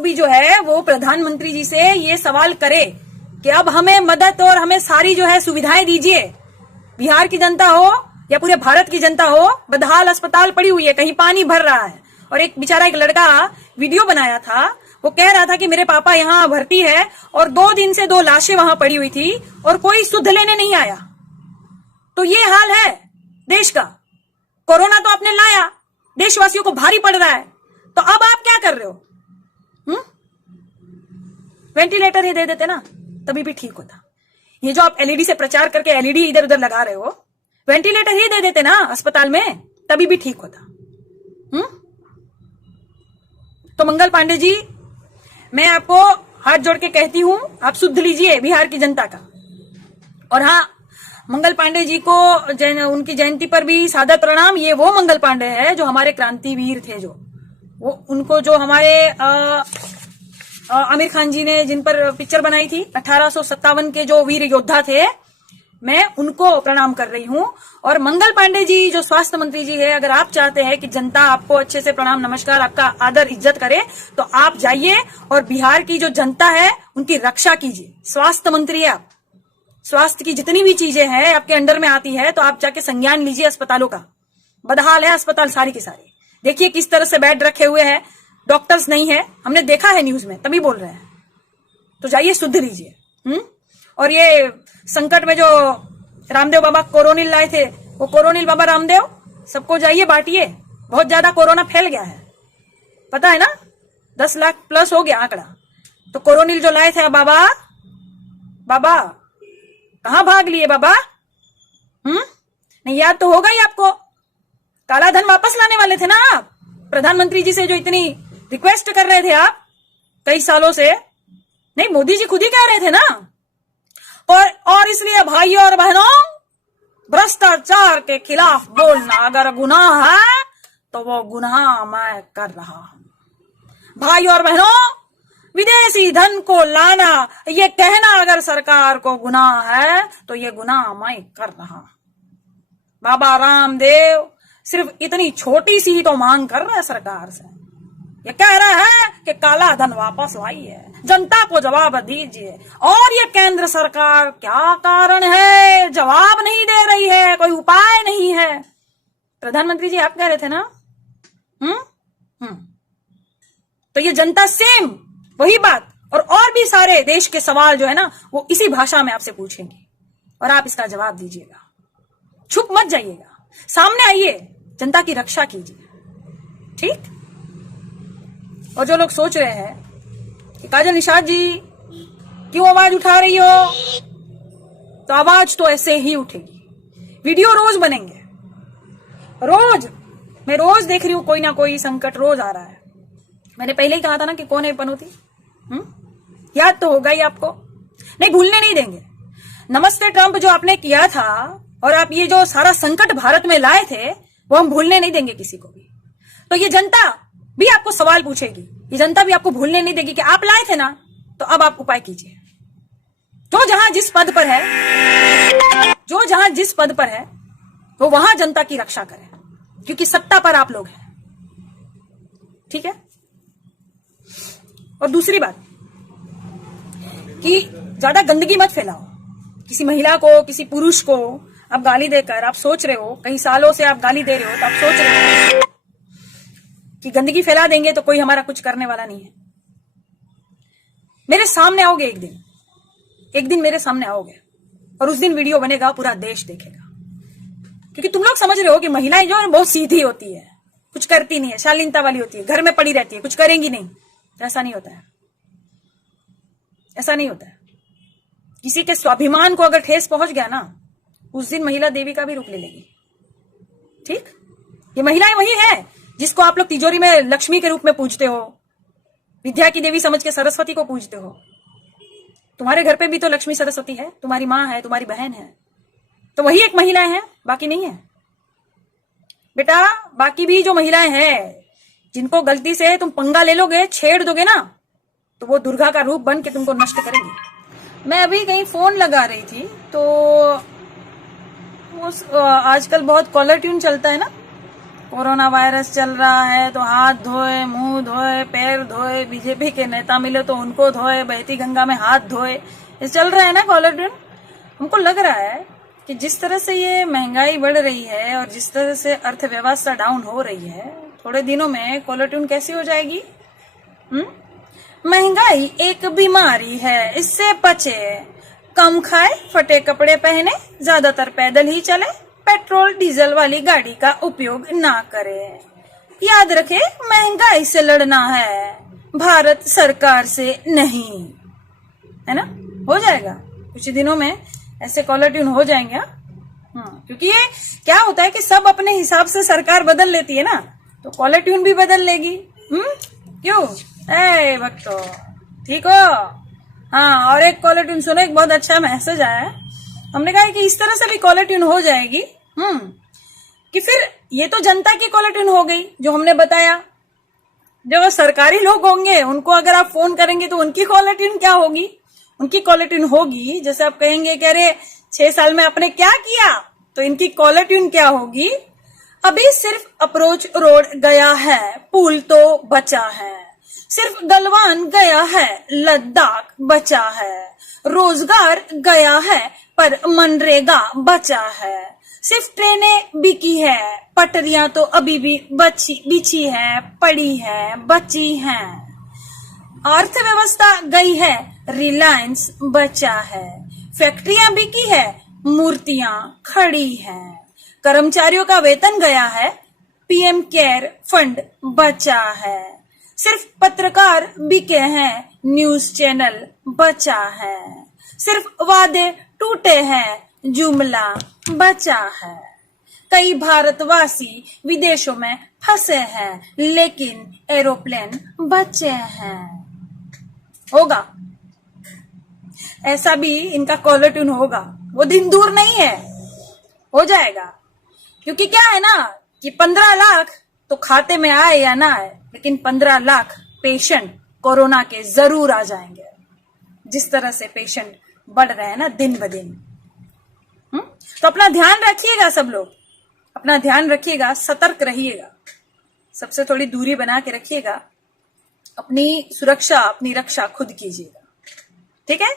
भी जो है वो प्रधानमंत्री जी से ये सवाल करे कि अब हमें मदद और हमें सारी जो है सुविधाएं दीजिए। बिहार की जनता हो या पूरे भारत की जनता हो, बदहाल अस्पताल पड़ी हुई है, कहीं पानी भर रहा है। और एक बेचारा एक लड़का वीडियो बनाया था, वो कह रहा था कि मेरे पापा यहाँ भर्ती है और 2 दिन से 2 लाशें वहां पड़ी हुई थी और कोई सुध लेने नहीं आया। तो ये हाल है देश का। कोरोना तो आपने लाया, देशवासियों को भारी पड़ रहा है, तो अब आप क्या कर रहे हो? वेंटिलेटर ही दे देते ना, तभी भी ठीक होता। ये जो आप एलईडी से प्रचार करके एलईडी इधर उधर लगा रहे हो, वेंटिलेटर ही दे देते ना अस्पताल में, तभी भी ठीक होता। तो मंगल पांडे जी, मैं आपको हाथ जोड़ के कहती हूं, आप सुध लीजिए बिहार की जनता का। और हाँ, मंगल पांडे जी को उनकी जयंती पर भी सादर प्रणाम। ये वो मंगल पांडे है जो हमारे क्रांतिवीर थे, जो वो उनको जो हमारे आमिर खान जी ने जिन पर पिक्चर बनाई थी 1857 के जो वीर योद्धा थे, मैं उनको प्रणाम कर रही हूं। और मंगल पांडे जी जो स्वास्थ्य मंत्री जी है, अगर आप चाहते हैं कि जनता आपको अच्छे से प्रणाम नमस्कार, आपका आदर इज्जत करे, तो आप जाइए और बिहार की जो जनता है उनकी रक्षा कीजिए। स्वास्थ्य मंत्री है आप, स्वास्थ्य की जितनी भी चीजें हैं आपके अंडर में आती है, तो आप जाके संज्ञान लीजिए अस्पतालों का। बदहाल है अस्पताल सारी की सारी। देखिए किस तरह से बेड रखे हुए हैं, डॉक्टर्स नहीं है, हमने देखा है न्यूज में, तभी बोल रहे हैं। तो जाइए शुद्ध लीजिए। और ये संकट में जो रामदेव बाबा कोरोनिल लाए थे, वो कोरोनिल बाबा रामदेव सबको जाइए बांटिए। बहुत ज्यादा कोरोना फैल गया है, पता है ना, 10 लाख प्लस हो गया आंकड़ा। तो कोरोनिल जो लाए थे बाबा, बाबा कहां भाग लिए बाबा? नहीं याद तो होगा ही आपको। काला धन वापस लाने वाले थे ना आप, प्रधानमंत्री जी से जो इतनी रिक्वेस्ट कर रहे थे आप कई सालों से। नहीं, मोदी जी खुद ही कह रहे थे ना। और इसलिए भाइयों और बहनों, भ्रष्टाचार के खिलाफ बोलना अगर गुनाह है तो वो गुनाह मैं कर रहा हूं। भाइयों और बहनों, विदेशी धन को लाना, ये कहना अगर सरकार को गुनाह है तो ये गुनाह मैं कर रहा हूं। बाबा रामदेव सिर्फ इतनी छोटी सी ही तो मांग कर रहा है सरकार से। ये कह रहा है कि काला धन वापस लाइए, जनता को जवाब दीजिए। और ये केंद्र सरकार क्या कारण है जवाब नहीं दे रही है, कोई उपाय नहीं है। प्रधानमंत्री जी आप कह रहे थे ना। तो ये जनता सेम वही बात और भी सारे देश के सवाल जो है ना, वो इसी भाषा में आपसे पूछेंगे और आप इसका जवाब दीजिएगा। छुप मत जाइएगा, सामने आइए, जनता की रक्षा कीजिए, ठीक। और जो लोग सोच रहे हैं कि काजल निषाद जी क्यों आवाज उठा रही हो, तो आवाज तो ऐसे ही उठेगी। वीडियो रोज बनेंगे, रोज मैं रोज देख रही हूं कोई ना कोई संकट रोज आ रहा है। मैंने पहले ही कहा था ना कि कौन है पनौती, याद तो होगा ही आपको। नहीं, भूलने नहीं देंगे। नमस्ते ट्रंप जो आपने किया था और आप ये जो सारा संकट भारत में लाए थे, वो हम भूलने नहीं देंगे किसी को भी। तो ये जनता भी आपको सवाल पूछेगी, ये जनता भी आपको भूलने नहीं देगी कि आप लाए थे ना, तो अब आप उपाय कीजिए। जो जहां जिस पद पर है, जो जहां जिस पद पर है, वो वहां जनता की रक्षा करे, क्योंकि सत्ता पर आप लोग हैं, ठीक है। और दूसरी बात कि ज्यादा गंदगी मत फैलाओ। किसी महिला को, किसी पुरुष को आप गाली देकर आप सोच रहे हो, कई सालों से आप गाली दे रहे हो, तो आप सोच रहे हो कि गंदगी फैला देंगे तो कोई हमारा कुछ करने वाला नहीं है। मेरे सामने आओगे एक दिन मेरे सामने आओगे और उस दिन वीडियो बनेगा, पूरा देश देखेगा। क्योंकि तुम लोग समझ रहे हो कि महिलाएं जो है बहुत सीधी होती है, कुछ करती नहीं है, शालीनता वाली होती है, घर में पड़ी रहती है, कुछ करेंगी नहीं। ऐसा नहीं होता है, ऐसा नहीं होता है। किसी के स्वाभिमान को अगर ठेस पहुंच गया ना, उस दिन महिला देवी का भी रूप ले लेगी, ठीक। ये महिलाएं वही है जिसको आप लोग तिजोरी में लक्ष्मी के रूप में पूजते हो, विद्या की देवी समझ के सरस्वती को पूजते हो। तुम्हारे घर पे भी तो लक्ष्मी सरस्वती है, तुम्हारी माँ है, तुम्हारी बहन है, तो वही एक महिलाएं हैं, बाकी नहीं है बेटा। बाकी भी जो महिलाएं हैं जिनको गलती से तुम पंगा ले लोगे, छेड़ दोगे ना, तो वो दुर्गा का रूप बन के तुमको नष्ट करेंगी। मैं अभी कहीं फोन लगा रही थी, तो आजकल बहुत कॉलर ट्यून चलता है ना, कोरोना वायरस चल रहा है तो हाथ धोए, मुंह धोए, पैर धोए, बीजेपी के नेता मिले तो उनको धोए, बहती गंगा में हाथ धोए, ये चल रहा है ना कॉलर ट्यून। हमको लग रहा है कि जिस तरह से ये महंगाई बढ़ रही है और जिस तरह से अर्थव्यवस्था डाउन हो रही है, थोड़े दिनों में कॉलर ट्यून कैसी हो जाएगी। महंगाई एक बीमारी है, इससे बचे, कम खाए, फटे कपड़े पहने, ज्यादातर पैदल ही चले, पेट्रोल डीजल वाली गाड़ी का उपयोग ना करे। याद रखे, महंगाई से लड़ना है, भारत सरकार से नहीं, है ना। हो जाएगा कुछ दिनों में, ऐसे कॉलर ट्यून हो जाएंगे। क्योंकि ये क्या होता है कि सब अपने हिसाब से सरकार बदल लेती है ना, तो कॉलर ट्यून भी बदल लेगी। क्यों ए भक्तो, ठीक हो। हाँ, और एक कॉलर ट्यून सुनो, एक बहुत अच्छा मैसेज आया है। हमने कहा कि इस तरह से भी कॉलर ट्यून हो जाएगी कि फिर ये तो जनता की कॉलर ट्यून हो गई जो हमने बताया। जो सरकारी लोग होंगे उनको अगर आप फोन करेंगे तो उनकी कॉलर ट्यून क्या होगी। उनकी कॉलर ट्यून होगी, जैसे आप कहेंगे कि अरे 6 साल में आपने क्या किया, तो इनकी कॉलर ट्यून क्या होगी, अभी सिर्फ अप्रोच रोड गया है, पुल तो बचा है, सिर्फ गलवान गया है, लद्दाख बचा है, रोजगार गया है पर मनरेगा बचा है, सिर्फ ट्रेनें बिकी है, पटरियां तो अभी भी बिछी है, पड़ी है, बची हैं, अर्थव्यवस्था गई है, रिलायंस बचा है, फैक्ट्रियां बिकी है, मूर्तियां खड़ी हैं, कर्मचारियों का वेतन गया है, पीएम केयर फंड बचा है, सिर्फ पत्रकार बिके हैं, न्यूज चैनल बचा है, सिर्फ वादे टूटे हैं, जुमला बचा है, कई भारतवासी विदेशों में फंसे हैं, लेकिन एरोप्लेन बचे हैं। होगा ऐसा भी, इनका कॉलर ट्यून होगा, वो दिन दूर नहीं है, हो जाएगा। क्योंकि क्या है ना कि 15 लाख तो खाते में आए या ना आए, लेकिन 15 लाख पेशेंट कोरोना के जरूर आ जाएंगे, जिस तरह से पेशेंट बढ़ रहे हैं ना दिन ब दिन। तो अपना ध्यान रखिएगा, सब लोग अपना ध्यान रखिएगा, सतर्क रहिएगा, सबसे थोड़ी दूरी बना के रखिएगा, अपनी सुरक्षा, अपनी रक्षा खुद कीजिएगा, ठीक है।